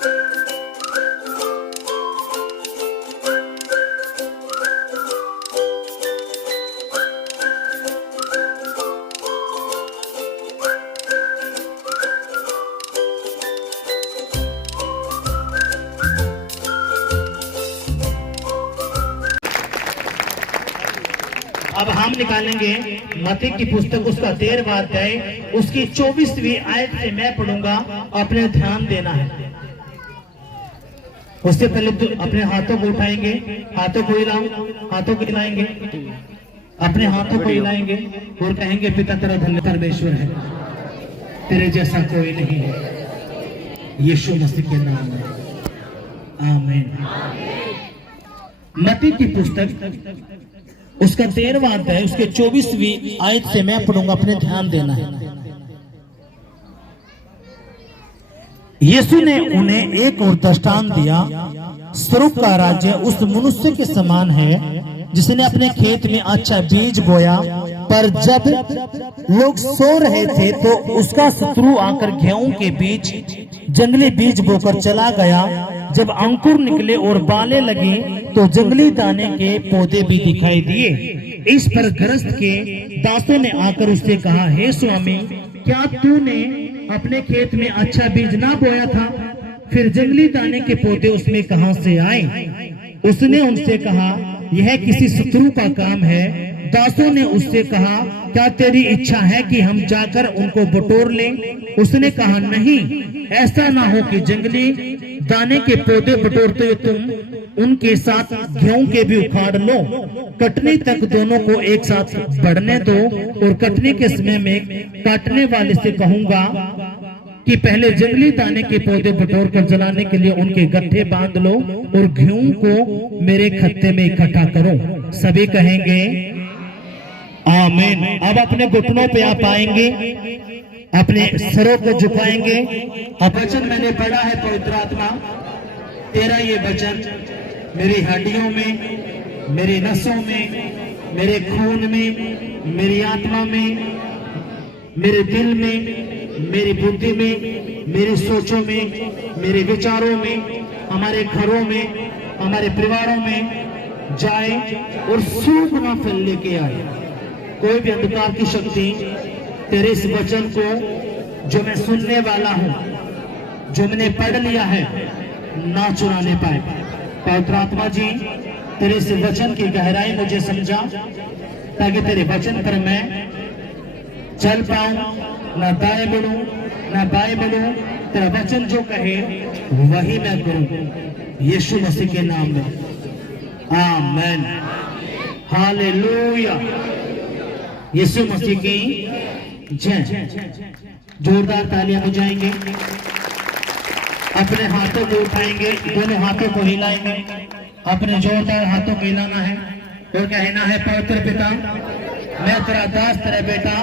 अब हम निकालेंगे मत्ती की पुस्तक उसका 13वां अध्याय उसकी 24वीं आयत से मैं पढ़ूंगा, अपने ध्यान देना है। उससे पहले तो अपने हाथों को उठाएंगे, हाथों को हिलाएंगे, अपने हाथों को हिलाएंगे और कहेंगे पिता तेरा धन्य परमेश्वर है, तेरे जैसा कोई नहीं है, यीशु मसीह के नाम में आमीन। मत्ती की पुस्तक उसका 13वां अध्याय उसके 24वीं आयत से मैं पढ़ूंगा, अपने ध्यान देना है। यीशु ने उन्हें एक और दृष्टांत दिया, स्वर्ग का राज्य उस मनुष्य के समान है जिसने अपने खेत में अच्छा बीज बोया, पर जब लोग सो रहे थे तो उसका शत्रु आकर गेहूं के बीच जंगली बीज बोकर चला गया। जब अंकुर निकले और बालें लगी तो जंगली दाने के पौधे भी दिखाई दिए। इस पर गृहस्थ के दासों ने आकर उससे कहा, हे स्वामी, क्या तूने अपने खेत में अच्छा बीज ना बोया था? फिर जंगली दाने के पौधे उसमें कहां से आए? उसने उनसे कहा, यह किसी शत्रु का काम है। दासों ने उससे कहा, क्या तेरी इच्छा है कि हम जाकर उनको बटोर लें? उसने कहा, नहीं, ऐसा ना हो कि जंगली दाने के पौधे बटोरते हुए तुम उनके साथ गेहूं के भी उखाड़ लो। कटनी तक दोनों को एक साथ बढ़ने दो, और कटनी के समय में काटने वाले से कहूंगा कि पहले जंगली दाने के पौधे बटोर कर जलाने के लिए उनके गट्ठे बांध लो और गेहूं को मेरे खत्ते में इकट्ठा करो। सभी कहेंगे आमीन। अब अपने घुटनों पे आप आएंगे, अपने सरों को झुकाएंगे। अब वचन मैंने पढ़ा है, पवित्र आत्मा तेरा ये वचन मेरी हड्डियों में, मेरी नसों में, मेरे खून में, मेरी आत्मा में, मेरे दिल में, मेरी बुद्धि में, मेरी सोचों में, मेरे विचारों में, हमारे घरों में, हमारे परिवारों में जाए और सूख ना फैलने के आए। कोई भी अंधकार की शक्ति तेरे इस वचन को जो मैं सुनने वाला हूं, जो मैंने पढ़ लिया है, ना चुराने पाए। पवित्र आत्मा जी, तेरे इस वचन की गहराई मुझे समझा, ताकि तेरे वचन पर मैं चल पाऊं, ना दाएं बढ़ूं ना बाएं बढ़ूं। तेरा वचन जो कहे वही मैं करूं, यीशु मसीह के नाम में आमीन। हालेलुया। यीशु मसीह की जय। जोरदार तालियां बजाएंगे, अपने हाथों को उठाएंगे, दोनों हाथों को हिलाएंगे, अपने जोरदार हाथों को हिलाना है और कहना है, पवित्र पिता, मैं तेरा दास, तेरा बेटा,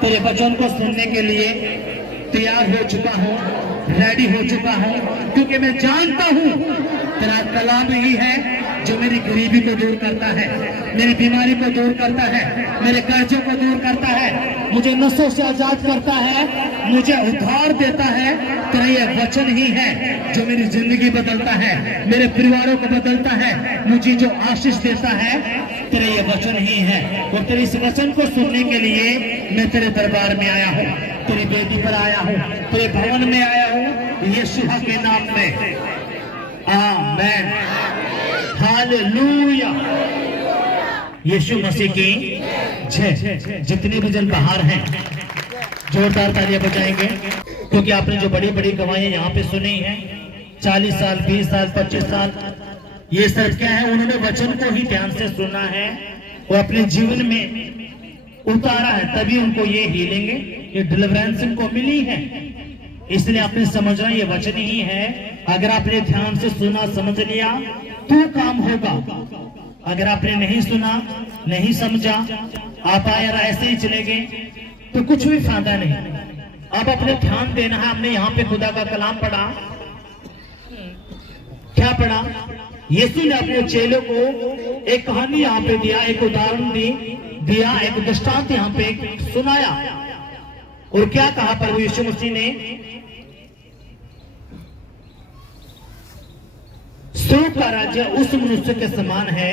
तेरे वचन को सुनने के लिए तैयार हो चुका हूँ, रेडी हो चुका हूँ, क्योंकि मैं जानता हूँ तेरा कलाम ही है जो मेरी गरीबी को दूर करता है, मेरी बीमारी को दूर करता है, मेरे कर्जों को दूर करता है, मुझे नशों से आजाद करता है, मुझे उद्धार देता है। तेरा ये वचन ही है जो मेरी जिंदगी बदलता है, मेरे परिवारों को बदलता है, मुझे जो आशीष देता है, तेरा ये वचन ही है। और तेरे इस वचन को सुनने के लिए मैं तेरे दरबार में आया हूँ, तेरी वेदी पर आया हूँ, तेरे भवन में आया हूँ, यीशु के नाम में आमीन। हालेलुया। यीशु मसीह की जय। जितने भी जन बाहर हैं जोरदार तालियां बजाएंगे, क्योंकि आपने जो बड़ी बड़ी गवाहियां यहाँ पे सुनी हैं, 40 साल 20 साल 25 साल, ये सब क्या है, उन्होंने वचन को ही ध्यान से सुना है और अपने जीवन में उतारा है, तभी उनको ये हीलिंग, ये डिलीवरेंस इनको मिली है। इसलिए आपने समझना ये वचन ही है। अगर आपने ध्यान से सुना, समझ लिया तो काम होगा। अगर आपने नहीं सुना, नहीं समझा, आप आए और ऐसे ही चले गए तो कुछ भी फायदा नहीं। अब अपने ध्यान देना है। हमने यहाँ पे खुदा का कलाम पढ़ा, क्या पढ़ा? यीशु ने अपने चेलों को एक कहानी यहाँ पे दिया, एक उदाहरण दिया, एक दृष्टांत यहाँ पे सुनाया। और क्या कहा प्रभु यीशु मसीह ने? स्वर्ग का राज्य उस मनुष्य के समान है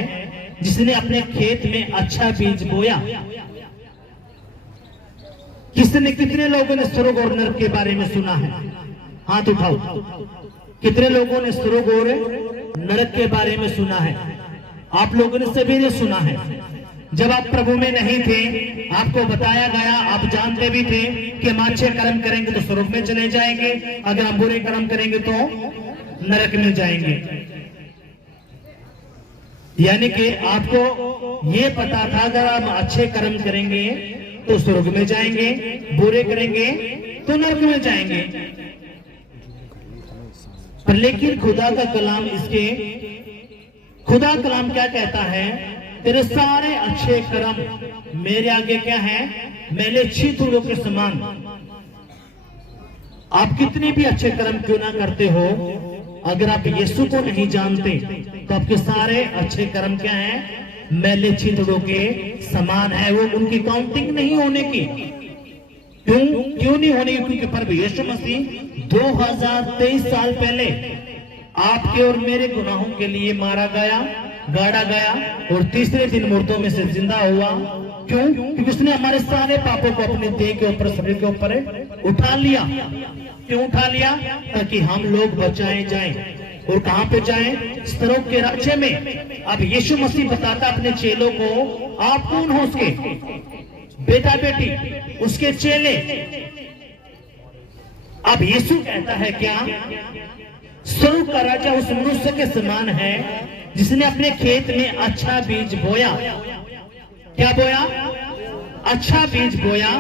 जिसने अपने खेत में अच्छा बीज बोया। कितने लोगों ने स्वर्ग और नरक के बारे में सुना है? हाथ उठाओ। कितने लोगों ने स्वर्ग और नरक के बारे में सुना है? आप लोगों ने सभी ने सुना है। जब आप प्रभु में नहीं थे, आपको बताया गया, आप जानते भी थे कि हम अच्छे कर्म करेंगे तो स्वर्ग में चले जाएंगे, अगर हम बुरे कर्म करेंगे तो नरक में जाएंगे। यानी कि आपको ये पता था अगर आप अच्छे कर्म करेंगे तो स्वर्ग में जाएंगे, बुरे करेंगे तो नरक में जाएंगे। पर लेकिन खुदा का कलाम क्या कहता है? तेरे सारे अच्छे कर्म मेरे आगे क्या है? मैले चीथड़ों के समान। आप कितने भी अच्छे कर्म क्यों ना करते हो, अगर आप यीशु को नहीं जानते तो आपके सारे अच्छे कर्म क्या हैं? मैले चीथड़ों के समान है। वो उनकी काउंटिंग नहीं होने की। क्यों नहीं होने की? क्योंकि प्रभु यीशु मसीह 2023 साल पहले आपके और मेरे गुनाहों के लिए मारा गया, गाड़ा गया और तीसरे दिन मुर्दों में से जिंदा हुआ। क्यों? क्योंकि उसने हमारे सारे पापों को अपने देह के ऊपर, शरीर के ऊपर उठा लिया। क्यों उठा लिया? ताकि हम लोग बचाए जाएं। और कहां पे जाएं? स्वर्ग के राज्य में। अब यीशु मसीह बताता अपने चेलों को, आप कौन हो? उसके बेटा बेटी, उसके चेले। अब यीशु कहता है क्या? स्वर्ग का राजा उस मनुष्य के समान है जिसने अपने खेत में अच्छा बीज बोया। क्या बोया? अच्छा बीज बोया।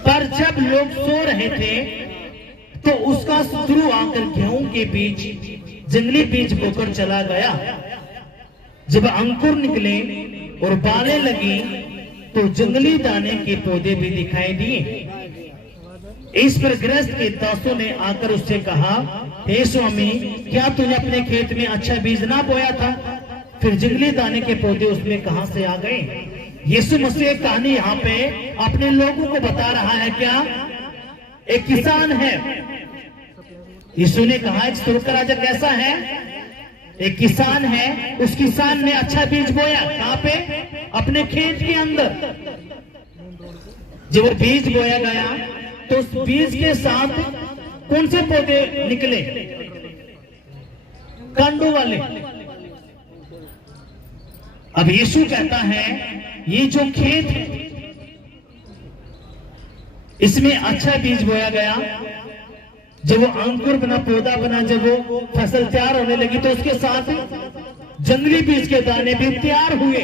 पर जब लोग सो रहे थे तो उसका शत्रु आकर गेहूं के बीच, जंगली बीज बोकर चला गया। जब अंकुर निकले और बालें लगी तो जंगली दाने के पौधे भी दिखाई दिए। इस पर गृहस्थ के दासों ने आकर उससे कहा, हे स्वामी, क्या तूने अपने खेत में अच्छा बीज ना बोया था? फिर जंगली दाने के पौधे उसमें कहां से आ गए? यीशु मसीह एक कहानी यहाँ पे अपने लोगों को बता रहा है। क्या? एक किसान है। यीशु ने कहा एक स्वर्ग का राजा कैसा है? एक किसान है। उस किसान ने अच्छा बीज बोया। कहां पे? अपने खेत के अंदर। जब वो बीज बोया गया तो उस बीज के साथ कौन से पौधे निकले? कांडों वाले। अब यीशु कहता है ये जो खेत है इसमें अच्छा बीज बोया गया, जब वो अंकुर बना, पौधा बना, जब वो फसल तैयार होने लगी तो उसके साथ जंगली बीज के दाने भी तैयार हुए।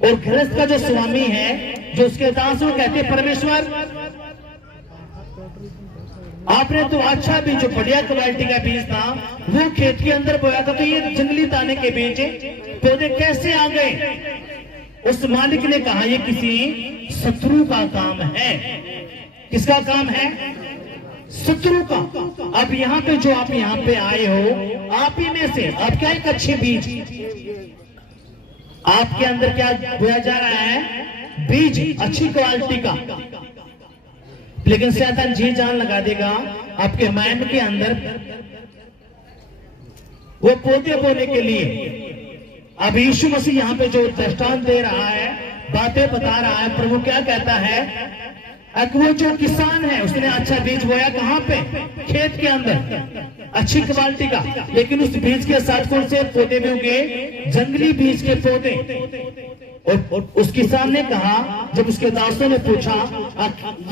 और गृहस्थ का जो स्वामी है, जो उसके दास, वो कहते परमेश्वर आपने तो अच्छा बीज, जो बढ़िया क्वालिटी का बीज था, वो खेत के अंदर बोया था, तो ये जंगली दाने के बीज पौधे कैसे आ गए? उस मालिक ने कहा ये किसी शत्रु का काम है। किसका काम है? शत्रु का। अब यहाँ पे जो आप यहाँ पे आए हो, आप ही में से अब क्या एक अच्छे बीज आपके अंदर क्या बोया जा रहा है? बीज अच्छी क्वालिटी का। लेकिन शैतान जी जान लगा देगा आपके माइंड के अंदर वो पौधे बोने के लिए। अब यीशु मसीह यहाँ पे जो दृष्टांत दे रहा है, बातें बता रहा है, प्रभु क्या कहता है? वो जो किसान है उसने अच्छा बीज बोया। कहां पे? खेत के अंदर, अच्छी क्वालिटी का। लेकिन उस बीज के साथ कौन से पौधे में उगे? जंगली बीज के पौधे। और उस किसान ने कहा, जब उसके दासों ने पूछा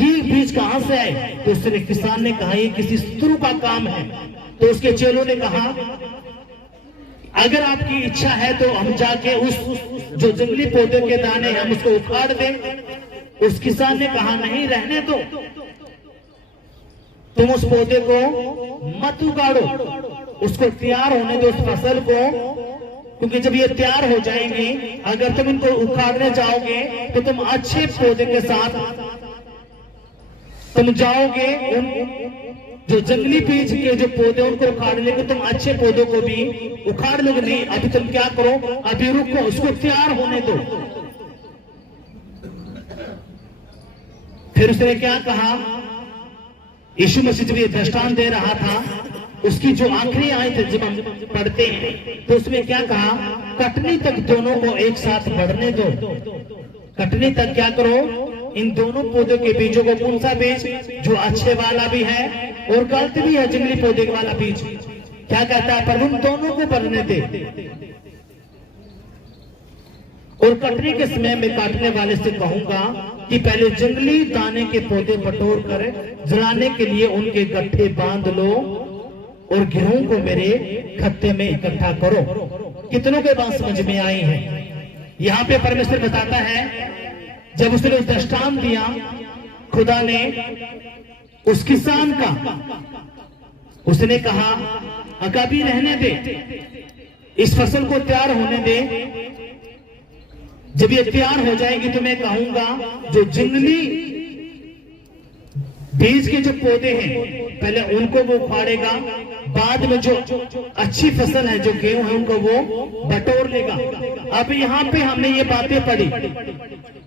ये बीज कहां से आए, तो उसने किसान ने कहा ये किसी शत्रु का काम है। तो उसके चेलों ने कहा अगर आपकी इच्छा है तो हम जाके उस जो जंगली पौधे के दाने हम उसको उखाड़ दें। उस किसान ने कहा नहीं, रहने दो, तुम उस पौधे को मत उगाड़ो, उसको तैयार होने दो, उस फसल को, क्योंकि जब ये तैयार हो जाएंगे, अगर तुम इनको उखाड़ने जाओगे तो तुम अच्छे पौधे के साथ तुम जाओगे, जो जंगली बीज के जो पौधे उनको उखाड़ लेंगे, तुम अच्छे पौधों को भी उखाड़ लोगे। नहीं, अभी तुम क्या करो, अभी रुको, उसको तैयार होने दो। फिर उसने क्या कहा? यीशु मसीह जब ये दृष्टांत दे रहा था उसकी जो आखिरी आयत जब हम पढ़ते हैं तो उसमें क्या कहा, कटनी तक दोनों को एक साथ बढ़ने दो। कटनी तक क्या करो, इन दोनों पौधों के बीजों को, कौन सा बीज, जो अच्छे वाला भी है और गलत भी है, जंगली पौधे वाला बीज, क्या कहता है, पर उन दोनों को बढ़ने दे। और कटनी के समय में काटने वाले से कहूंगा कि पहले जंगली दाने के पौधे बटोर कर जलाने के लिए उनके गट्ठे बांध लो और गेहूं को मेरे खत्ते में इकट्ठा करो। कितनों के बात समझ में आई है? यहाँ पे परमेश्वर बताता है, जब उसने दृष्टांत दिया खुदा ने उस किसान का, उसने कहा अभी रहने दे, इस फसल को तैयार होने दे, जब ये तैयार हो जाएगी तो मैं कहूंगा जो जंगली बीज के जो पौधे हैं पहले उनको वो उखाड़ेगा, बाद में जो अच्छी फसल है, जो गेहूं है, उनको वो बटोर लेगा। अब यहाँ पे हमने ये बातें पढ़ी।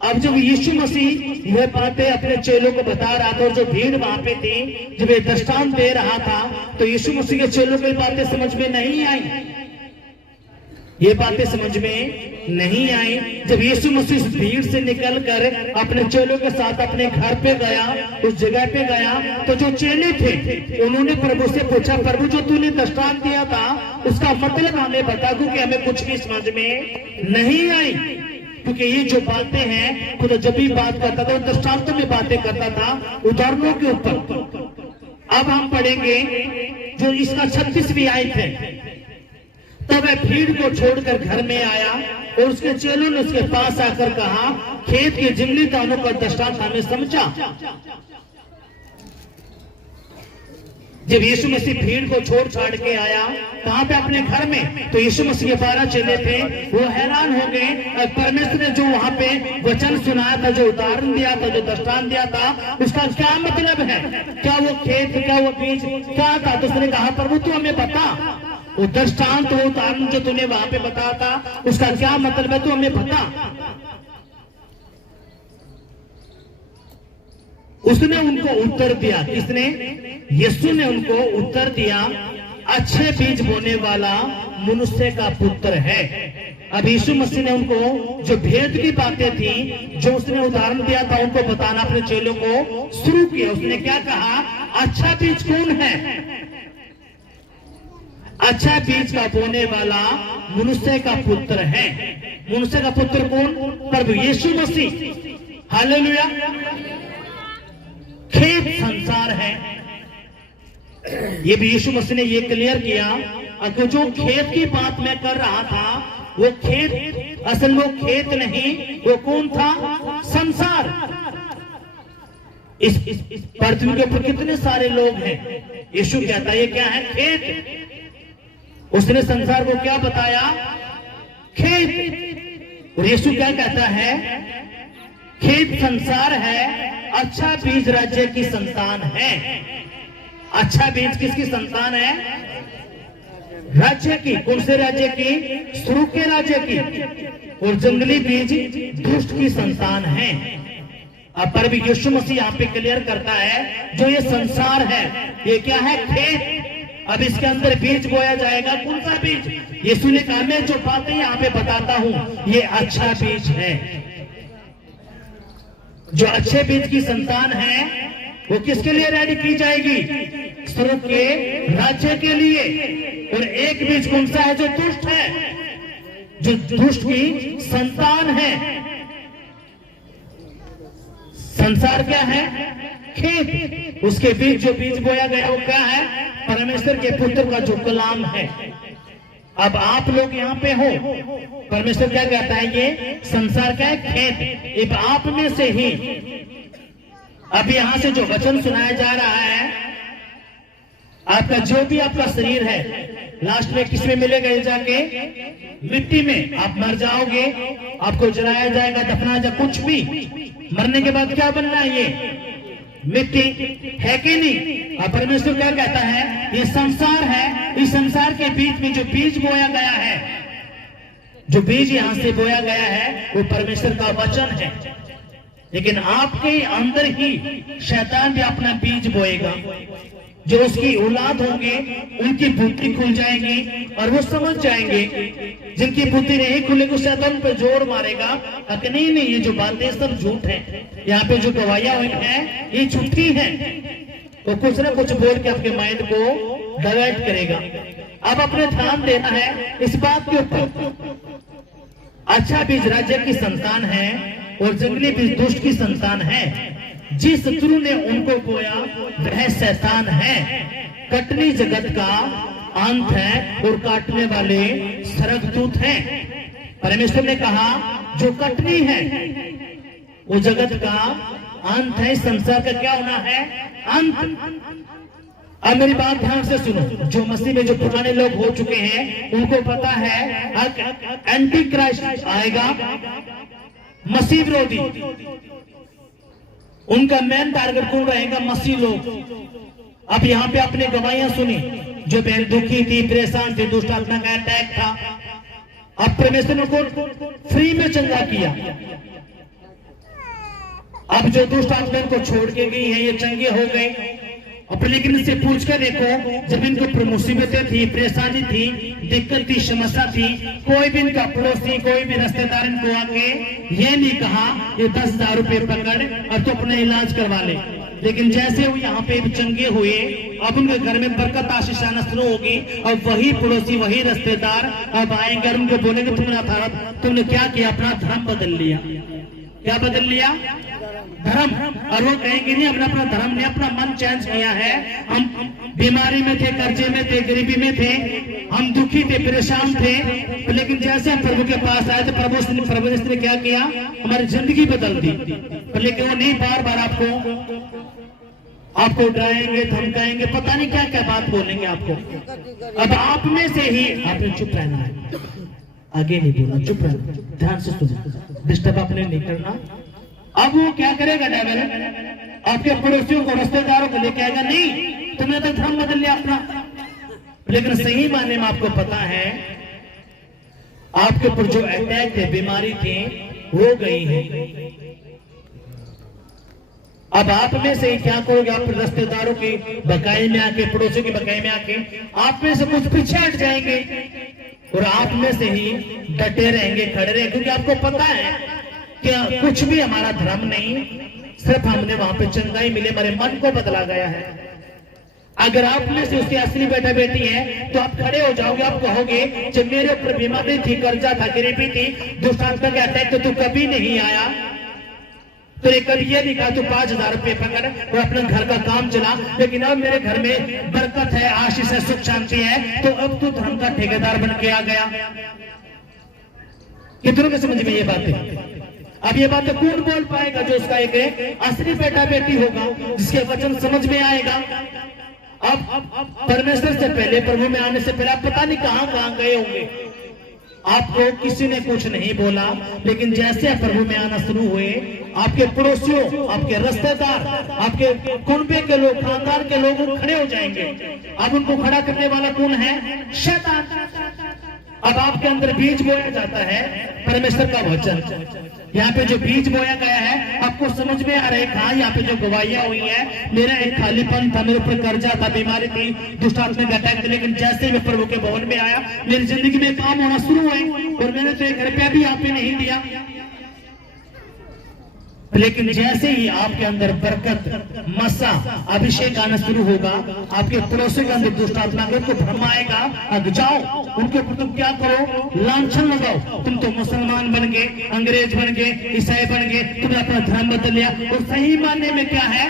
अब जब यीशु मसीह ये बातें अपने चेलों को बता रहा था और जो भीड़ वहां पे थी, जब ये दृष्टांत दे रहा था तो यीशु मसीह के चेलों को ये बातें समझ में नहीं आई। ये बातें समझ में नहीं आई। जब यीशु मसीह भीड़ से निकलकर अपने चेलों के साथ अपने घर पे गया, उस जगह पे गया, तो जो चेले थे उन्होंने प्रभु से पूछा, प्रभु जो तूने दृष्टांत दिया था उसका मतलब हमें बता, क्योंकि हमें कुछ भी समझ में नहीं आई। क्योंकि ये जो बातें हैं, खुदा जब भी बात करता था दृष्टांतों में बातें करता था, उदाहरणों के ऊपर। अब हम पढ़ेंगे जो इसका 36वीं आयत है। तब वह भीड़ को छोड़कर घर में आया और उसके चेलों ने उसके पास आकर कहा, खेत के जंगली दानों का दृष्टांत हमें समझा। जब यीशु मसीह भीड़ को छोड़ छाड़ के आया कहां पे, अपने घर में, तो यीशु मसीह के 12 चेले थे, वो हैरान हो गए। परमेश्वर ने जो वहां पे वचन सुनाया था, जो उदाहरण दिया था, जो दृष्टांत दिया था, उसका क्या मतलब है, क्या वो खेत, क्या वो बीज क्या था? तो उसने कहा, प्रभु तू हमें बता, वो दृष्टांत, वो उदाहरण जो तूने वहां पे बताया था उसका क्या मतलब है, तू हमें बता। उसने उनको उत्तर दिया, किसने? यीशु ने उनको उत्तर दिया, अच्छे बीज बोने वाला मनुष्य का पुत्र है। अब यीशु मसीह ने उनको जो भेद की बातें थी, जो उसने उदाहरण दिया था, उनको बताना अपने चेलों को शुरू किया। उसने क्या कहा, अच्छा बीज कौन है? अच्छा बीज का बोने वाला मनुष्य का पुत्र है। मनुष्य का पुत्र कौन? प्रभु यीशु मसीह। हालेलुया। खेत संसार है, ये भी यीशु मसीह ने ये क्लियर किया। अगर जो खेत की बात मैं कर रहा था, वो खेत असल वो खेत नहीं, वो कौन था? संसार। इस पृथ्वी के ऊपर कितने सारे लोग हैं, यीशु कहता है ये क्या है? खेत। उसने संसार को क्या बताया? खेत। और यीशु क्या कहता है? खेत संसार है, अच्छा बीज राज्य की संतान है। अच्छा बीज किसकी संतान है? राज्य की। कौन से राज्य की? स्वर्ग के राज्य की। और जंगली बीज दुष्ट की संतान है। अब पर भी यीशु मसीह यहाँ पे क्लियर करता है, जो ये संसार है ये क्या है? खेत। अब इसके अंदर बीज बोया जाएगा। कौन सा बीज? यीशु ने कहा, मैं जो बातें यहाँ पे बताता हूं ये अच्छा बीज है। जो अच्छे बीज की संतान है वो किसके लिए रेडी की जाएगी? स्वर्ग के राज्य के लिए। और एक बीज कौन सा है? जो दुष्ट है, जो दुष्ट की संतान है। संसार क्या है? खेत। उसके बीच जो बीज बोया गया वो क्या है? परमेश्वर के पुत्र का जो कलाम है। अब आप लोग यहाँ पे हो, परमेश्वर क्या कहता है? ये संसार क्या है? खेत। अब आप में से ही अब यहाँ से जो वचन सुनाया जा रहा है, आपका जो भी आपका शरीर है लास्ट में किस में मिलेगा? जाके मिट्टी में। आप मर जाओगे, आपको जलाया जाएगा, दफनाया जाएगा, कुछ भी। मरने के बाद क्या बनना है? ये मिट्टी है कि नहीं? अब परमेश्वर क्या कहता है? ये संसार है, इस संसार के बीच में जो बीज बोया गया है, जो बीज यहां से बोया गया है वो परमेश्वर का वचन है। लेकिन आपके अंदर ही शैतान भी अपना बीज बोएगा। जो उसकी औलाद होंगे उनकी बुद्धि खुल जाएगी और वो समझ जाएंगे। जिनकी बुद्धि नहीं खुलेगी शैतान पे जोर मारेगा कि नहीं नहीं ये जो बातें सब झूठ है, यहाँ पे जो गवाहियां हुई हैं ये झूठी है, तो कुछ ना कुछ बोल के आपके माइंड को डाइवर्ट करेगा। अब अपने ध्यान देना है इस बात के ऊपर, अच्छा बीज राज्य की संतान है और जंगली बीज दुष्ट की संतान है। जिस शत्रु ने उनको बोया वह शैतान है। कटनी जगत का अंत है और काटने वाले स्वर्गदूत हैं। परमेश्वर ने कहा जो कटनी है वो जगत का अंत है, संसार का क्या होना है, अंत। अब मेरी बात ध्यान से सुनो, जो मसीह में जो पुराने लोग हो चुके हैं उनको पता है एंटी क्राइस्ट आएगा, मसीह विरोधी। उनका मेन टारगेट कौन रहेगा, मसीह लोग। अब यहाँ पे आपने गवाहियां सुनी, जो बहन दुखी थी, परेशान थी, दुष्ट आत्मा का अटैक था, अब परमेश्वर ने उनको फ्री में चंगा किया। अब जो दुष्ट आत्मा को छोड़ के गई है ये चंगे हो गए। अब लेकिन इससे पूछ कर देखो, जब इनको मुसीबतें थी, परेशानी थी, दिक्कत थी, समस्या थी, कोई भी इनका पड़ोसी, कोई भी रिश्तेदार इनको आके ये नहीं कहा ये 10,000 रुपए पकड़ और तो अपना इलाज करवा ले। लेकिन जैसे वो यहाँ पे चंगे हुए, अब उनके घर में बरकत आशीष आना शुरू होगी। अब वही पड़ोसी, वही रिश्तेदार अब आएंगे, उनको बोलेंगे तुमने क्या किया, अपना धर्म बदल लिया। क्या बदल लिया, धर्म। और वो कहेंगे नहीं हमने अपना धर्म ने अपना मन चेंज किया है, हम बीमारी में थे, कर्जे में थे, गरीबी में थे, हम दुखी थे, परेशान थे, लेकिन जैसे हम प्रभु के पास आए तो प्रभु ने क्या किया, हमारी जिंदगी बदल दी। लेकिन वो नहीं, बार बार आपको डराएंगे, धमकाएंगे, पता नहीं क्या क्या बात बोलेंगे आपको। अब आप में से ही आपने चुप रहना है, आगे नहीं बोलना, चुप रहना, ध्यान से सुनो, डिस्टर्ब आपने नहीं करना। अब वो क्या करेगा डेविल, आपके पड़ोसियों को, रिश्तेदारों को लेके आएगा, नहीं तुमने तो धर्म बदल लिया अपना। लेकिन सही मायने में आपको पता है आपके ऊपर जो अटैक थे, बीमारी थी, हो गई है। अब आप में से क्या करोगे, आप रिश्तेदारों के बकाये में आके, पड़ोसियों के बकाये में आके आप में से कुछ पीछे हट जाएंगे और आप में से ही डटे रहेंगे, खड़े रहेंगे, क्योंकि आपको पता है कि कुछ भी हमारा धर्म नहीं, सिर्फ हमने वहां पे चंगाई मिले, हमारे मन को बदला गया है। अगर आप में से उसकी असली बेटा बेटी है तो आप खड़े हो जाओगे, आप कहोगे जब मेरे ऊपर बीमारी थी, कर्जा था, गरीबी थी, दुष्ट आत्मा के अटैक तो तू कभी नहीं आया, तो कभी ये नहीं कहा तू 5,000 रुपए पकड़ और अपने घर का काम चला, लेकिन अब मेरे घर में बरकत है, आशीष है, सुख शांति है, तो अब तू धर्म का ठेकेदार बन के आ गया। कितनों के समझ में ये बातें? अब ये बातें कौन बोल पाएगा, जो उसका एक असली बेटा बेटी होगा, जिसके वचन समझ में आएगा। अब परमेश्वर से पहले, प्रभु में आने से पहले आप पता नहीं कहां गए होंगे, आपको किसी ने कुछ नहीं बोला, लेकिन जैसे आप प्रभु में आना शुरू हुए, आपके पड़ोसियों, आपके रिश्तेदार, आपके कुनबे के लोग, खानदान के लोग खड़े हो जाएंगे। अब उनको खड़ा करने वाला कौन है, शैतान। अब आपके अंदर बीज बोया जाता है परमेश्वर का वचन। यहाँ पे जो बीज बोया गया है, आपको समझ में आ रहा है, हाँ यहाँ पे जो गवाहियां हुई है, मेरा एक खालीपन था, मेरे ऊपर कर्जा था, बीमारी थी, दुष्ट आत्मा का अटैक था, लेकिन जैसे मैं प्रभु के भवन में आया, मेरी जिंदगी में काम होना शुरू हुए और मैंने तो 1 रुपया भी यहाँ पे नहीं दिया। लेकिन जैसे ही आपके अंदर बरकत, मसा, अभिषेक आना शुरू होगा, आपके पड़ोसी के अंदर दुष्ट आत्मा को भ्रम आएगा, अब जाओ उनके ऊपर तुम क्या करो, लांछन लगाओ, तुम तो मुसलमान बन गए, अंग्रेज बन गए, ईसाई बन गए, तुमने अपना धर्म बदल लिया। और सही मानने में क्या है,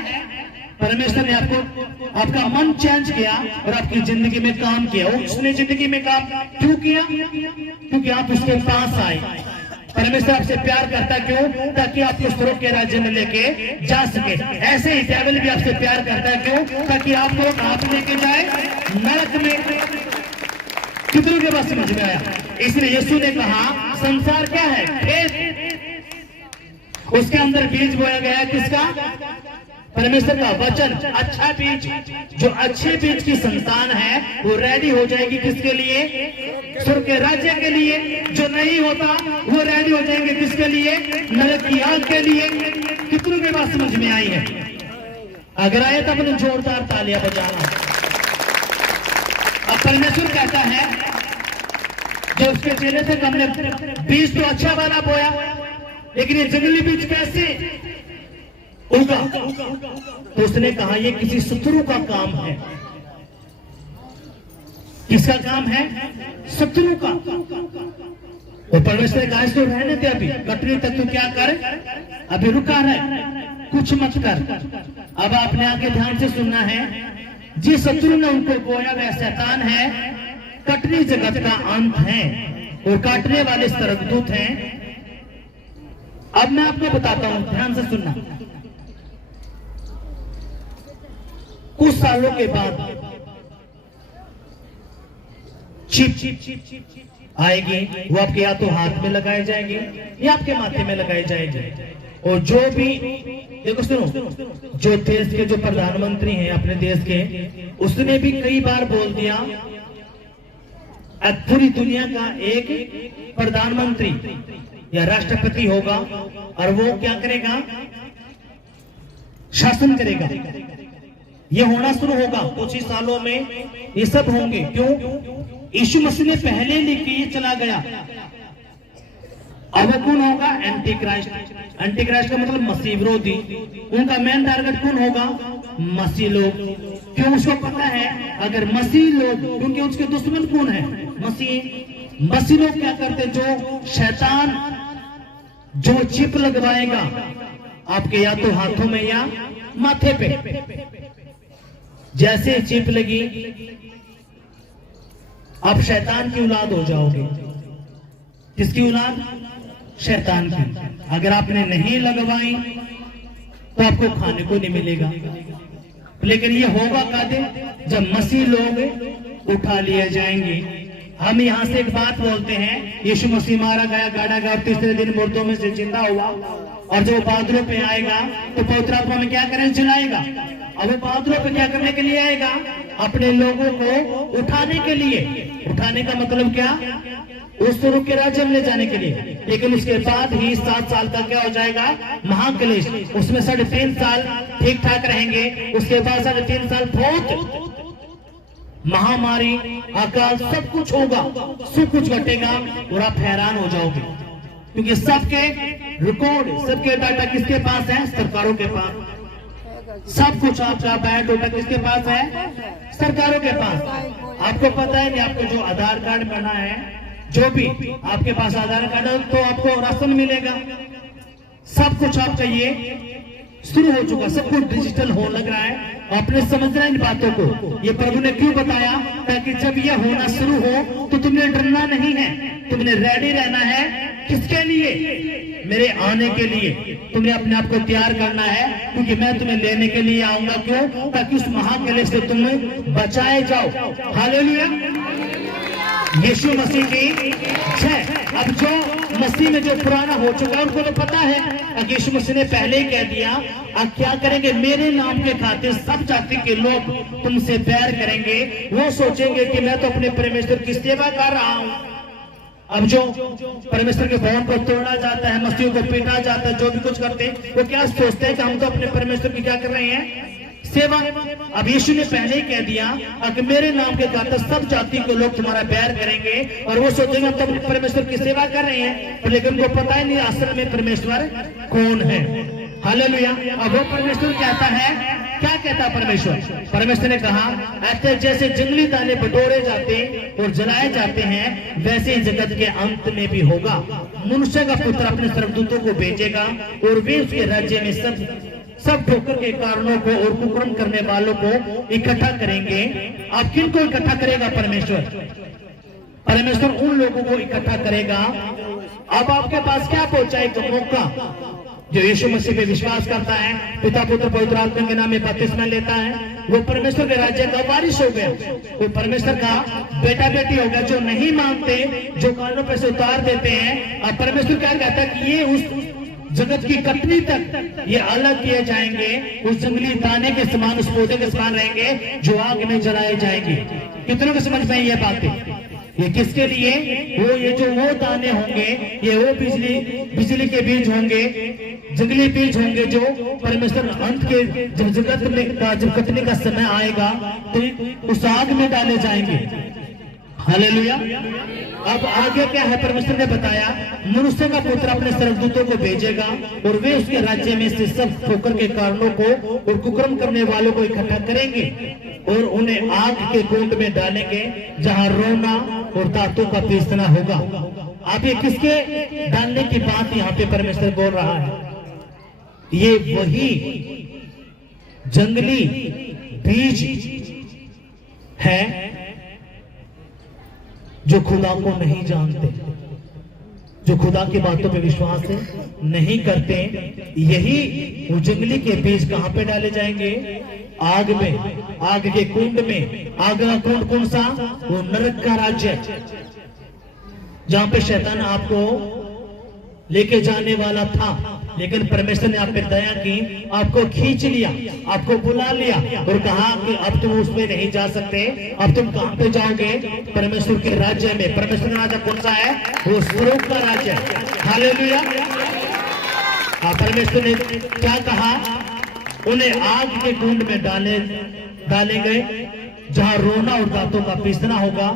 परमेश्वर ने आपका मन चेंज किया और आपकी जिंदगी में काम किया। उसने जिंदगी में काम क्यों किया, क्योंकि आप उसके पास आए। परमेश्वर आपसे प्यार करता क्यों, ताकि आपको स्वर्ग के राज्य में लेके जा सके। ऐसे ही डेविल भी आपसे प्यार करता है क्यों, ताकि आपको हाथ लेके जाए नरक में। कितनों के बात समझ में आया? इसलिए यीशु ने कहा संसार क्या है, खेत, उसके अंदर बीज बोया गया, किसका, परमेश्वर का वचन। अच्छा बीज, जो अच्छे बीज की संतान है वो रेडी हो जाएगी किसके लिए, स्वर्ग के राज्य के लिए। जो नहीं होता वो रेडी हो जाएंगे किसके लिए, नरक की आग के लिए। कितनों के बात समझ में आई है? अगर आए तो अपने जोरदार तालियां बजाना। परमेश्वर कहता है जो उसके चेले से हमने बीज तो अच्छा वाला बोया, लेकिन ये जंगली बीज कैसे उगा? तो उसने कहा ये किसी शत्रु का काम है। किसका काम है? शत्रु का। तो परमेश्वर ने कहा इसको रहने दे, अभी कटनी तक तू क्या कर, अभी रुका रहे, कुछ मत कर। अब आपने आगे ध्यान से सुनना है, जिस शत्रु ने उनको बोया वह शैतान है, कटनी जगत का अंत है और काटने वाले स्वर्गदूत हैं। अब मैं आपको बताता हूं, ध्यान से सुनना। कुछ सालों के बाद चिप आएगी, वो आपके या तो हाथ में लगाए जाएंगे या आपके माथे में लगाए जाएंगे। और जो भी देखो सुनो, जो देश के जो प्रधानमंत्री हैं अपने देश के, उसने भी कई बार बोल दिया पूरी दुनिया का एक प्रधानमंत्री या राष्ट्रपति होगा और वो क्या करेगा, शासन करेगा। ये होना शुरू होगा कुछ ही सालों में, ये सब होंगे। क्यों? यीशु मसीह ने पहले लिख के ये चला गया। अब कौन होगा? Anti Christ. एंटी क्राइस्ट का मतलब मसीह विरोधी। उनका मेन टारगेट कौन होगा? मसीह लोग। क्यों? उसको पता है अगर मसीह लोग, क्योंकि उसके दुश्मन कौन है? मसीह लोग क्या करते? जो शैतान जो चिप लगवाएगा आपके या तो हाथों में या माथे पे, जैसे चिप लगी आप शैतान की औलाद हो जाओगे। किसकी औलाद? शैतान की। अगर आपने नहीं लगवाई तो आपको खाने को नहीं मिलेगा। लेकिन ये होगा कब? जब मसीह लोग उठा लिए जाएंगे। हम यहाँ से एक बात बोलते हैं, यीशु मसीह मारा गया, गाड़ा गया और तीसरे दिन मुर्दों में से जिंदा हुआ। और जब बादलों पे आएगा तो पवित्र आत्मा में क्या करें? चलाएगा। अब वो बादलों पे क्या करने के लिए आएगा? अपने लोगों को उठाने के लिए। उठाने का मतलब क्या? उस स्वरूप के राज्य में ले जाने के लिए। लेकिन उसके बाद ही 7 साल का क्या हो जाएगा? महाक्लेश। उसमें 3.5 साल ठीक ठाक रहेंगे, उसके बाद 3.5 साल बहुत महामारी, अकाल, सब कुछ होगा, सब कुछ घटेगा और आप हैरान हो जाओगे। क्योंकि सबके रिकॉर्ड, सबके डाटा किसके पास है? सरकारों के पास। सब कुछ आपका बायोडाटा किसके पास है? सरकारों के पास। आपको पता है कि आपको जो आधार कार्ड बना है, जो भी आपके पास आधार कार्ड है तो आपको राशन मिलेगा। सब कुछ आपका ये शुरू हो चुका, सब कुछ डिजिटल हो लग रहा है। आपने समझ रहा है इन बातों को। ये प्रभु ने क्यों बताया? ताकि जब ये होना शुरू हो तो तुमने डरना नहीं है, तुमने रेडी रहना है। किसके लिए? मेरे आने के लिए। तुमने अपने आप को तैयार करना है, क्योंकि मैं तुम्हें लेने के लिए आऊंगा। क्यों? ताकि उस महाक्लेश से तुम बचाए जाओ। हालेलुया, यीशु मसीह की जय। अब जो मसीह में जो पुराना हो चुका है उनको तो पता है, यीशु मसीह ने पहले ही कह दिया, अब क्या करेंगे? मेरे नाम के खातिर सब जाति के लोग तुमसे बैर करेंगे। वो सोचेंगे कि मैं तो अपने परमेश्वर की सेवा कर रहा हूं। अब जो परमेश्वर के भवन को तोड़ा जाता है, मसीह को पीटा जाता है, जो भी कुछ करते हैं, वो क्या सोचते हैं कि हम तो अपने परमेश्वर की क्या कर रहे हैं? सेवा। अब यीशु ने पहले ही कह दिया कि मेरे नाम के खातिर सब जाति के लोग तुम्हारा बैर करेंगे और वो सोचेंगे हम तो अपने परमेश्वर की सेवा कर रहे हैं, लेकिन उनको पता ही नहीं असल में परमेश्वर कौन है। हालेलुया। अब वो परमेश्वर कहता है, क्या कहता परमेश्वर? परमेश्वर ने कहा ऐसे जैसे जंगली दाने बटोरे जाते और जलाए जाते हैं, वैसे ही जगत के अंत में भी होगा। मनुष्य का पुत्र अपने स्वर्गदूतों को भेजेगा और वे उसके राज्य में सब ठोकर के कारणों को और कुकर्म करने वालों को इकट्ठा करेंगे। अब किन को इकट्ठा करेगा परमेश्वर? परमेश्वर उन लोगों को इकट्ठा करेगा। अब आपके पास क्या पहुंचाएगा? मौका। जो यीशु मसीह पे विश्वास करता है, पिता पुत्र पवित्र आत्मा के नाम में बपतिस्मा लेता है, वो परमेश्वर के राज्य का वारिस हो गया, वो परमेश्वर का बेटा बेटी हो गया। जो नहीं मानते, जो कानों पे से उतार देते हैं, अब परमेश्वर क्या कहता है कि ये उस जगत की कटनी तक ये अलग किए जाएंगे, उस जंगली दाने के समान, उस पौधे के समान रहेंगे जो आग में जलाए जाएंगे। कितनों को समझ में ये बातें? ये किसके लिए? वो ये जो वो दाने होंगे, ये वो बिजली के बीज होंगे जंगली बीज होंगे जो परमेश्वर अंत के जब जगत में जब कटने का समय आएगा तो उस आग में डाले जाएंगे। हालेलुया। अब आगे क्या है, परमेश्वर ने बताया मनुष्य का पुत्र अपने स्वर्गदूतों को भेजेगा और वे उसके राज्य में से सब ठोकर के कारणों को और कुकर्म करने वालों को इकट्ठा करेंगे और उन्हें आग के कुंड में डालेंगे जहां रोना और दांतों का पीसना होगा। अब ये किसके डालने की बात यहाँ पे परमेश्वर बोल रहा है? ये वही जंगली बीज है जो खुदा को नहीं जानते, जो खुदा की बातों पे विश्वास नहीं करते। यही वो जंगली के बीज कहां पे डाले जाएंगे? आग में, आग के कुंड में। आग का कुंड कौन सा? वो नरक का राज्य, जहां पे शैतान आपको लेके जाने वाला था, लेकिन परमेश्वर ने आप पे दया की, आपको खींच लिया, आपको बुला लिया और कहा कि अब तुम उसमें नहीं जा सकते। अब तुम कहां पे जाओगे? परमेश्वर के राज्य में। परमेश्वर का राज्य कौन सा है? वो स्वर्ग का राज्य है। हालेलुया। परमेश्वर ने क्या कहा? उन्हें आग के कुंड में डाले गए जहां रोना और दांतों का पीसना होगा।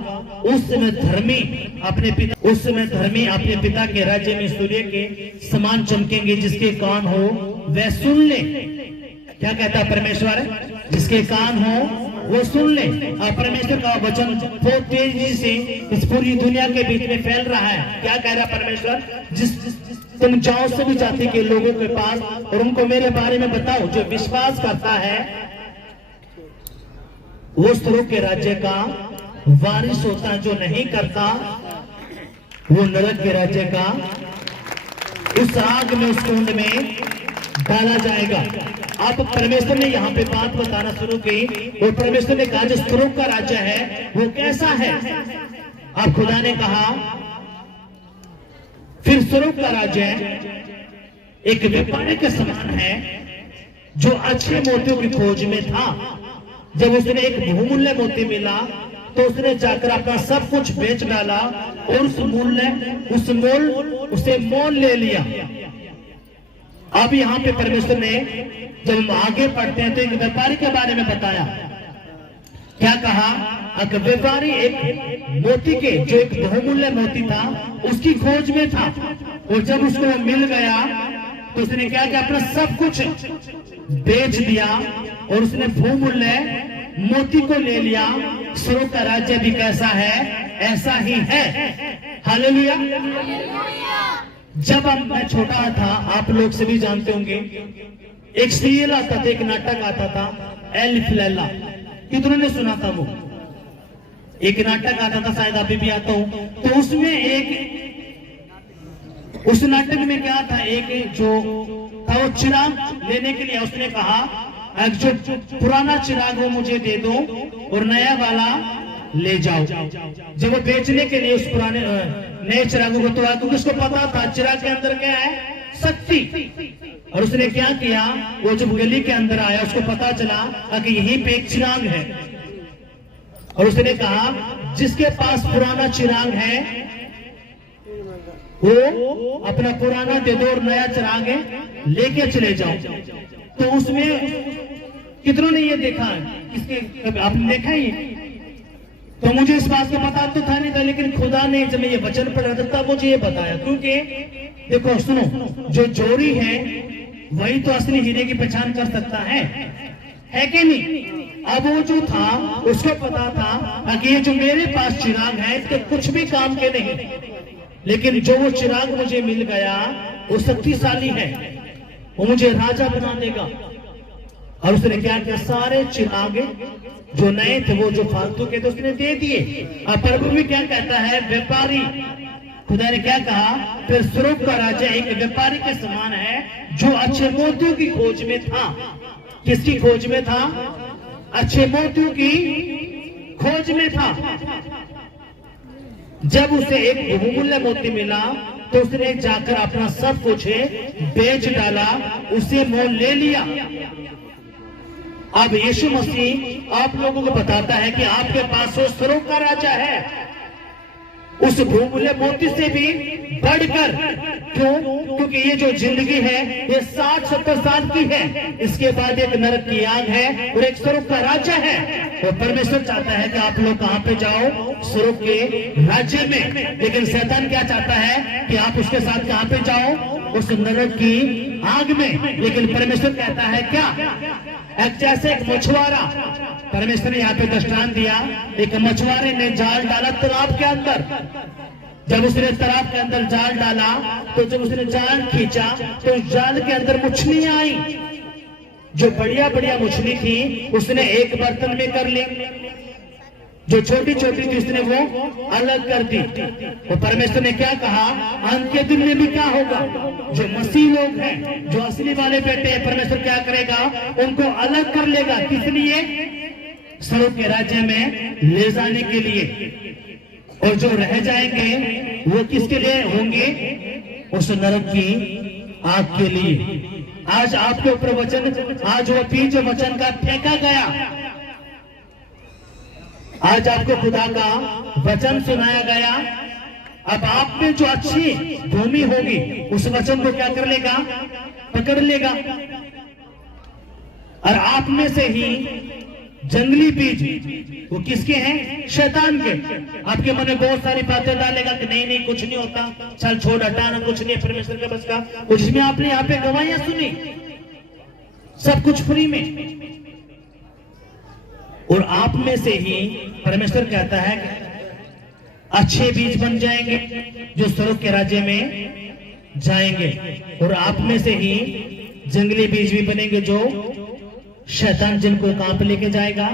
उस समय धर्मी अपने पिता के राज्य में सूर्य के समान चमकेंगे। जिसके कान हो वह सुन ले। क्या कहता है परमेश्वर? जिसके कान हो वो सुन ले। परमेश्वर का वचन बहुत तेजी से इस पूरी दुनिया के बीच में फैल रहा है। क्या कह रहा है परमेश्वर? तुम जाओ सभी जाति के लोगों के पास और उनको मेरे बारे में बताओ। जो विश्वास करता है वो स्वर्ग के राज्य का वारिस होता है, जो नहीं करता वो नरक के राज्य का उस आग में, उस कुंड में डाला जाएगा। अब परमेश्वर ने यहाँ पे बात बताना शुरू की और परमेश्वर ने कहा जो स्वर्ग का राज्य है वो कैसा है। अब खुदा ने कहा फिर स्वर्ग का राज्य एक व्यापारी के समान है जो अच्छे मोतियों की खोज में था। जब उसने एक बहुमूल्य मोती मिला तो उसने जाकर अपना सब कुछ बेच डाला और उसे मोल ले लिया। अब यहाँ पे परमेश्वर ने जब हम आगे पढ़ते हैं तो एक व्यापारी के बारे में बताया। क्या कहा? एक व्यापारी एक मोती के, जो एक बहुमूल्य मोती था, उसकी खोज में था और जब उसको मिल गया तो उसने क्या किया? अपना सब कुछ बेच दिया और उसने बहुमूल्य मोती को ले लिया। स्वर्ग का राज्य भी कैसा है? ऐसा ही है। हालेलुया। जब मैं छोटा था, आप लोग सभी जानते होंगे, एक सीरियल आता था, एक नाटक आता था, एलिफ लैला। कितनों ने सुना था? वो एक नाटक आता था, शायद अभी भी आता हूं। तो उसमें उस नाटक में क्या था? एक जो था वो चिराग लेने के लिए उसने कहा जो पुराना चिराग वो मुझे दे दो और नया वाला ले जाओ। जब वो बेचने के लिए उस पुराने नए चिरागों को तोड़ा, क्योंकि उसको पता था चिराग के अंदर क्या है? शक्ति। और उसने क्या किया? वो जब गली के अंदर आया उसको पता चला कि यहीं पे एक चिराग है और उसने कहा जिसके पास पुराना चिराग है वो अपना पुराना दे दो और नया चिराग लेके चले जाओ। तो उसमें कितनों ने ये देखा? किसके आपने देखा ही? तो मुझे इस बात का पता तो था नहीं था, लेकिन खुदा ने जब ये वचन पढ़ा था तब मुझे ये बताया। क्योंकि देखो सुनो, जो चोरी है वही तो असली हीरे की पहचान कर सकता है कि नहीं? अब वो जो था उसको पता था कि ये जो मेरे पास चिराग है इसके कुछ भी काम के नहीं, लेकिन जो वो चिराग मुझे मिल गया वो शक्तिशाली है, वो मुझे राजा बना देगा। और उसने क्या किया? सारे चिराग जो नए थे, वो जो फालतू के थे, उसने दे दिए। अब प्रभु भी क्या कहता है? व्यापारी। खुदा ने क्या कहा? फिर स्वर्ग का राज्य एक व्यापारी के समान है जो अच्छे मोतियों की खोज में था। किसकी खोज में था? अच्छे मोतियों की खोज में था। जब उसे एक बहुमूल्य मोती मिला तो उसने जाकर अपना सब कुछ बेच डाला, उसे मोल ले लिया। अब यीशु मसीह आप लोगों को बताता है कि आपके पास वो स्वर्ग का राजा है। उस भूमूल्य मोती से भी बढ़कर। क्यों? क्योंकि ये जो जिंदगी है ये 60-70 साल की है, इसके बाद एक नरक की आग है और एक स्वर्ग का राज्य है। तो परमेश्वर चाहता है कि आप लोग कहां पे जाओ? स्वर्ग के राज्य में। लेकिन शैतान क्या चाहता है कि आप उसके साथ कहां पे जाओ? उस नरक की आग में। लेकिन परमेश्वर कहता है क्या? एक जैसे एक मछुआरा, परमेश्वर ने यहाँ पे दृष्टांत दिया, एक मछुआरे ने जाल डाला तालाब के अंदर। जब उसने तालाब के अंदर जाल डाला तो जब उसने जाल खींचा तो उस जाल के अंदर मछलियां आई। जो बढ़िया बढ़िया मछली थी उसने एक बर्तन में कर ली, जो छोटी छोटी थी उसने वो अलग कर दी। तो परमेश्वर ने क्या कहा? अंत के दिन में भी क्या होगा? जो मसीह लोग हैं, जो असली वाले बेटे हैं, परमेश्वर क्या करेगा? उनको अलग कर लेगा। किस लिए? स्वर्ग के राज्य में ले जाने के लिए। और जो रह जाएंगे वो किसके लिए होंगे? उस नरक की आग के लिए। आज आपके ऊपर वचन, आज वो बीज वचन का फेंका गया। आज आपको खुदा का वचन सुनाया गया। अब आप में जो अच्छी भूमि होगी उस वचन को क्या कर लेगा? पकड़ लेगा। और आप में से ही जंगली बीज, वो किसके हैं? शैतान के। आपके मन में बहुत सारी बातें डालेगा कि नहीं नहीं कुछ नहीं होता, चल छोड़, हटाना, कुछ नहीं, परमेश्वर के बस का कुछ। में आपने यहाँ पे गवाहियां सुनी, सब कुछ फ्री में। और आप में से ही परमेश्वर कहता है अच्छे बीज बन जाएंगे जो स्वर्ग के राज्य में जाएंगे। और आप में से ही जंगली बीज भी बनेंगे जो शैतान जिनको कहां पे लेके जाएगा?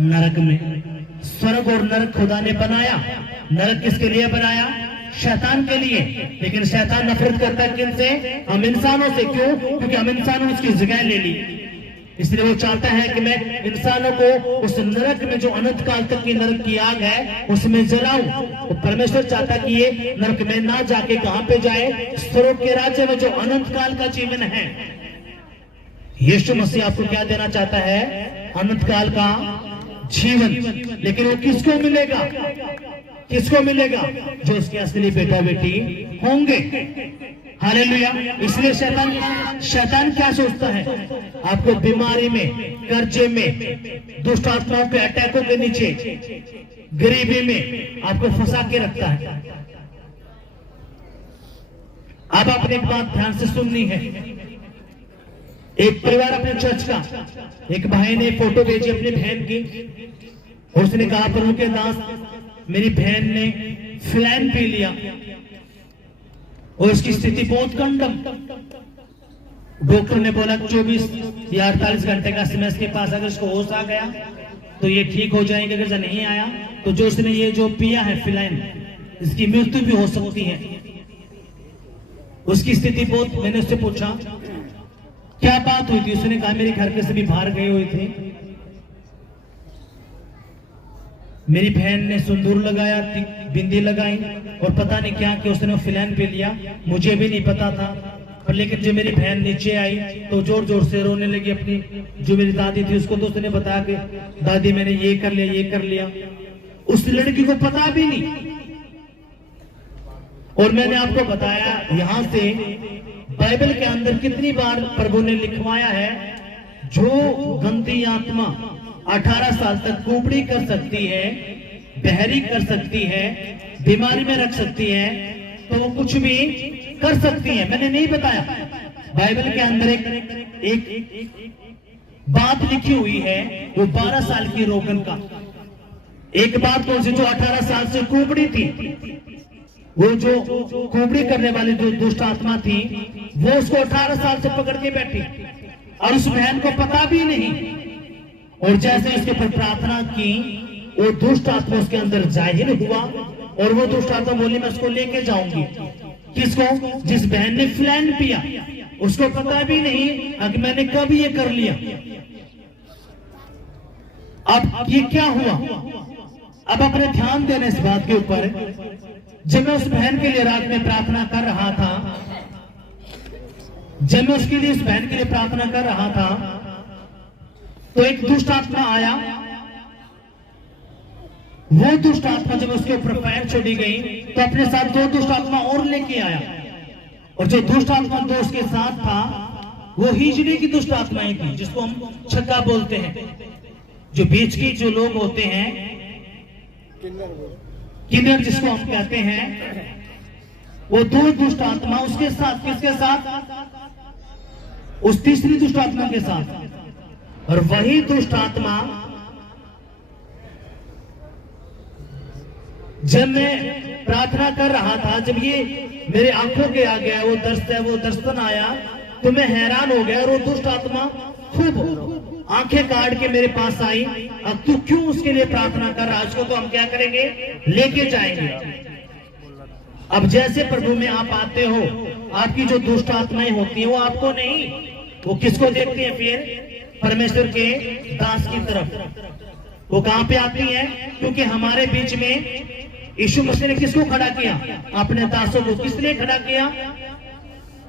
नरक में। स्वर्ग और नरक खुदा ने बनाया। नरक किसके लिए बनाया? शैतान के लिए। लेकिन शैतान नफरत करता है किनसे? हम इंसानों से। क्यों? क्योंकि हम इंसानों ने उसकी जगह ले ली। इसलिए वो चाहता है कि मैं इंसानों को उस नरक में, जो अनंत काल तक की नरक की आग है, उसमें जलाऊं। तो परमेश्वर चाहता है कि ये नरक में ना जाके कहां पे जाए? स्वर्ग के राज्य में, जो अनंत काल का जीवन है। यीशु मसीह आपको क्या देना चाहता है? अनंत काल का जीवन। लेकिन वो किसको मिलेगा? किसको मिलेगा? जो उसके असली बेटा बेटी होंगे। हालेलुया। इसलिए शैतान क्या सोचता है? आपको बीमारी में, कर्जे में, दुष्ट आत्माओं के अटैकों के नीचे, गरीबी में आपको फंसा के रखता है। अब आपने एक बात ध्यान से सुननी है। एक परिवार, अपने चर्च का एक भाई ने फोटो भेजी अपनी बहन की, और उसने कहा प्रभु के दास, मेरी बहन ने फिलैन पी लिया और उसकी स्थिति बहुत कंडम। डॉक्टर ने बोला 24 या 48 घंटे का समय इसके पास, अगर इसको होश आ गया तो ये ठीक हो जाएंगे, अगर नहीं आया तो जो उसने ये जो पिया है फिलैन, इसकी मृत्यु भी हो सकती है। उसकी स्थिति बहुत, मैंने उससे पूछा क्या बात हुई थी? उसने कहा मेरे घर के सभी बाहर गए हुए थे, मेरी बहन ने सिंदूर लगाया, बिंदी लगाई और पता नहीं क्या कि उसने फिलैन पी लिया, मुझे भी नहीं पता था। पर लेकिन जब मेरी बहन नीचे आई तो जोर जोर से रोने लगी। अपनी जो मेरी दादी थी उसको तो उसने बताया कि दादी मैंने ये कर लिया, ये कर लिया। उस लड़की को पता भी नहीं। और मैंने आपको बताया यहां से बाइबल के अंदर कितनी बार प्रभु ने लिखवाया है, जो गंदी आत्मा 18 साल तक कुबड़ी कर सकती है, बहरी कर सकती है, बीमारी में रख सकती है, तो वो कुछ भी कर सकती है। मैंने नहीं बताया, बाइबल के अंदर एक बात लिखी हुई है, वो 12 साल की रोगन का। एक बात कौन सी? जो 18 साल से कुबड़ी थी, वो जो कुबड़ी करने वाली जो दुष्ट आत्मा थी, वो उसको 18 साल से पकड़ के बैठी और उस बहन को पता भी नहीं। और जैसे उसके ऊपर प्रार्थना की, वो दुष्ट आत्मा उसके अंदर जाहिर हुआ और वो दुष्ट आत्मा बोली मैं उसको लेके जाऊंगी। किसको? जिस बहन ने फिलैन पिया, उसको पता भी नहीं कि मैंने कब ये कर लिया। अब ये क्या हुआ? अब अपने ध्यान देना इस बात के ऊपर। जब मैं उस बहन के लिए रात में प्रार्थना कर रहा था, जब मैं उसके लिए, उस बहन के लिए प्रार्थना कर रहा था, तो एक दुष्ट आत्मा आया वो दुष्ट आत्मा जब उसके ऊपर पैर छोड़ी गई तो अपने साथ 2 दुष्ट आत्मा और लेके आया, और जो दुष्ट आत्मा 2 उसके साथ था वो हिजड़े की दुष्ट आत्माएं थी, जिसको हम छक्का बोलते हैं। जो बीच की जो लोग होते हैं, किन्नर जिसको हम कहते हैं, वो 2 दुष्ट आत्मा उसके साथ, किसके साथ? उस तीसरी दुष्ट आत्मा के साथ। और वही दुष्ट आत्मा जब मैं प्रार्थना कर रहा था, जब ये मेरे आंखों के आ गया, वो दर्शन आया, तो मैं हैरान हो गया। और वो दुष्ट आत्मा खूब आंखें काट के मेरे पास आई। अब तू क्यों उसके लिए प्रार्थना कर रहा है? उसको तो हम क्या करेंगे, लेके जाएंगे। अब जैसे प्रभु में आप आते हो, आपकी जो दुष्ट आत्माएं होती हैं वो आपको नहीं, वो किसको देखती हैं? फिर परमेश्वर के दास की तरफ। वो कहां पे आती हैं? क्योंकि हमारे बीच में यीशु मसीह ने किसको खड़ा किया? अपने दासों को। किस लिए खड़ा किया?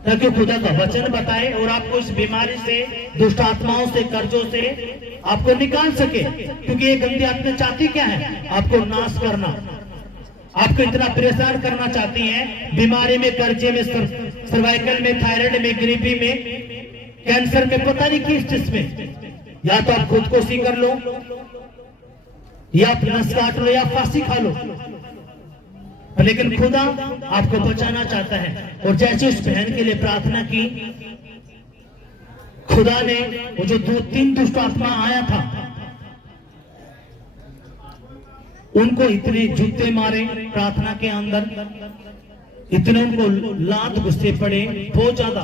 ताकि खुदा का वचन बताए और आपको इस बीमारी से, दुष्ट आत्माओं से, कर्जों से आपको निकाल सके। क्योंकि ये गंदी आत्मा चाहती क्या है? आपको नाश करना, आपको इतना परेशान करना चाहती हैं, बीमारी में, कर्जे में, सर्वाइकल में, थायराइड में, गरीबी में, कैंसर में, पता नहीं किस चीज में। या तो आप खुदकुशी कर लो, या आप नस काट लो, या फांसी खा लो, लेकिन खुदा आपको बचाना चाहता है। और जैसे उस बहन के लिए प्रार्थना की, खुदा ने वो जो 2-3 दुष्ट आत्मा आया था, उनको इतने जूते मारे प्रार्थना के अंदर, इतने उनको लात गुस्से पड़े, बहुत ज्यादा।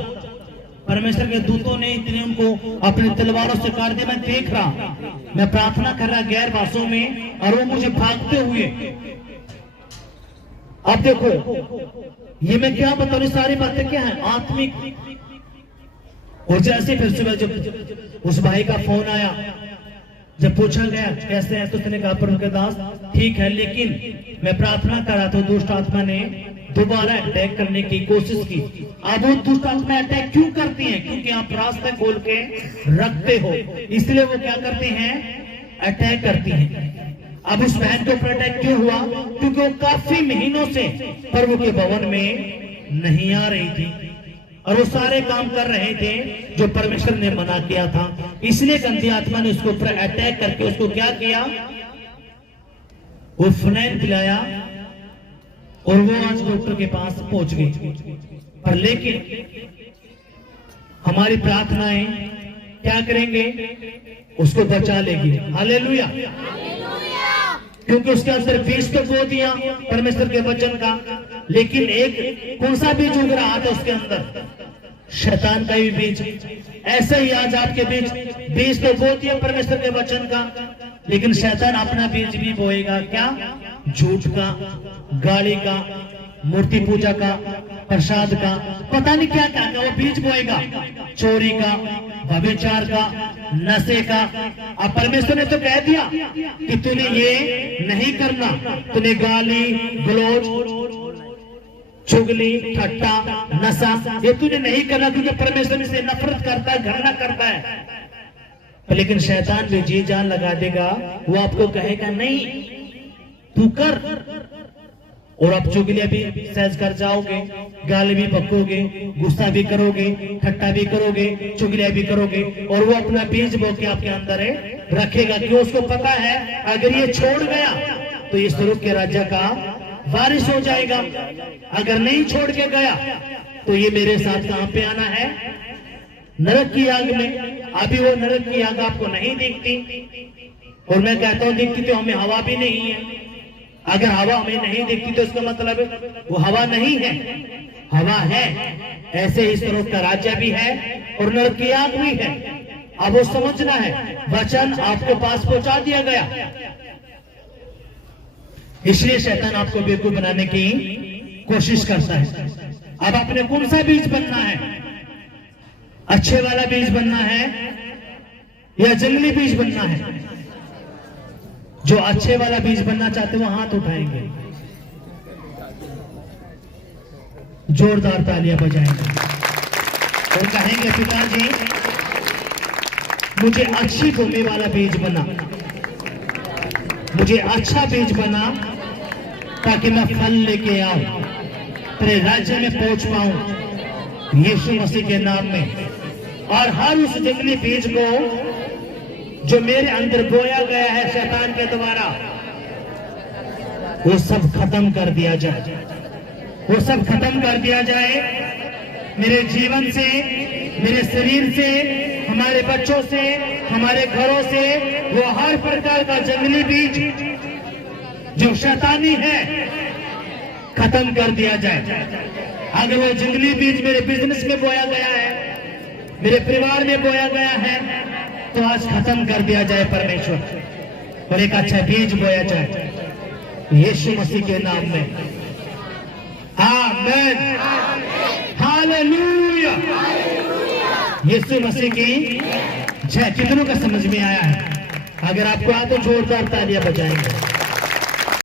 परमेश्वर के दूतों ने इतने उनको अपने तलवारों से काट दिया। मैं देख रहा, मैं प्रार्थना कर रहा गैर भाषाओं में, और वो मुझे भागते हुए। अब देखो, ये मैं क्या बता रही, सारी बातें क्या है? आत्मिक। और जैसे फिर सुबह जब उस भाई का फोन आया, जब पूछा गया कैसे है, तो उसने कहा प्रभु के दास ठीक है, लेकिन मैं प्रार्थना कर रहा था, दुष्ट आत्मा ने दोबारा अटैक करने की कोशिश की। अब वो दुष्ट आत्मा अटैक क्यों करती हैं? क्योंकि आप रास्ते खोल के रखते हो, इसलिए वो क्या करते हैं? अटैक करती हैं। अब उस बहन के ऊपर अटैक क्यों हुआ? क्योंकि वो काफी महीनों से प्रभु के भवन में नहीं आ रही थी, और वो सारे काम कर रहे थे जो परमेश्वर ने मना किया था। इसलिए गंदी आत्मा ने उसके ऊपर अटैक करके उसको क्या किया? वो फिनाइल पिलाया, और वो आज डॉक्टर के पास पहुंच गई। पर लेकिन हमारी प्रार्थनाएं क्या करेंगे? उसको बचा लेगी। हालेलुया। क्योंकि उसके अंदर बीज तो बो दिया परमेश्वर के वचन का, लेकिन एक कौन सा बीज उग रहा था उसके अंदर? शैतान का भी बीज। ऐसे ही आज आपके बीज तो बो दिया परमेश्वर के वचन का, लेकिन शैतान अपना बीज भी बोएगा। क्या? झूठ का, गाली का, मूर्ति पूजा का, प्रसाद का, पता नहीं क्या क्या वो बीज बोएगा। चोरी का, व्यभिचार का, नशे का। अब परमेश्वर ने तो कह दिया कि तूने ये नहीं करना, तूने गाली गलौज, चुगली, ठट्टा, नशा, ये तूने नहीं करना, क्योंकि परमेश्वर इसे नफरत करता है, घृणा करता है। लेकिन शैतान भी जी जान लगा देगा, वो आपको कहेगा नहीं तू कर, और आप चुगलियां भी सहज कर जाओगे, गाली भी बकोगे, गुस्सा भी करोगे, ठट्टा भी करोगे, चुगलियां भी करोगे, और वो अपना बीज बो के आपके अंदर रखेगा। क्यों? उसको पता है अगर ये छोड़ गया तो ये स्वर्ग के राज्य का वारिस हो जाएगा। अगर नहीं छोड़ के गया तो ये मेरे साथ कहां पे आना है? नरक की आग में। अभी वो नरक की आग आपको नहीं दिखती, और मैं कहता हूं दिखती तो हमें हवा भी नहीं है। अगर हवा हमें नहीं दिखती तो इसका मतलब वो हवा नहीं है, हवा है। ऐसे ही स्वर्ग का राज्य भी है और नरक की आग भी है। अब वो समझना है, वचन आपके पास पहुंचा दिया गया। इसलिए शैतान आपको बेवकूफ बनाने की कोशिश करता है। अब आपने कौन सा बीज बनना है? अच्छे वाला बीज बनना है या जंगली बीज बनना है? जो अच्छे वाला बीज बनना चाहते वो हाथ उठाएंगे, जोरदार तालियां बजाएंगे और कहेंगे पिताजी मुझे अच्छी भूमि वाला बीज बना। मुझे अच्छा बीज बना ताकि मैं फल लेके आऊं, तेरे राज्य में पहुंच पाऊं यीशु मसीह के नाम में। और हर उस जंगली बीज को जो मेरे अंदर बोया गया है शैतान के द्वारा, वो सब खत्म कर दिया जाए, वो सब खत्म कर दिया जाए मेरे जीवन से, मेरे शरीर से, हमारे बच्चों से, हमारे घरों से। वो हर प्रकार का जंगली बीज जो शैतानी है खत्म कर दिया जाए। अगर वो जंगली बीज मेरे बिजनेस में बोया गया है, मेरे परिवार में बोया गया है, तो आज खत्म कर दिया जाए परमेश्वर, और एक अच्छा बीज बोया जाए यीशु मसीह के नाम में। आमीन, हालेलुया। यीशु मसीह की जय। कितनों का समझ में आया है? अगर आपको आया तो जोरदार तालियां बजाएंगे।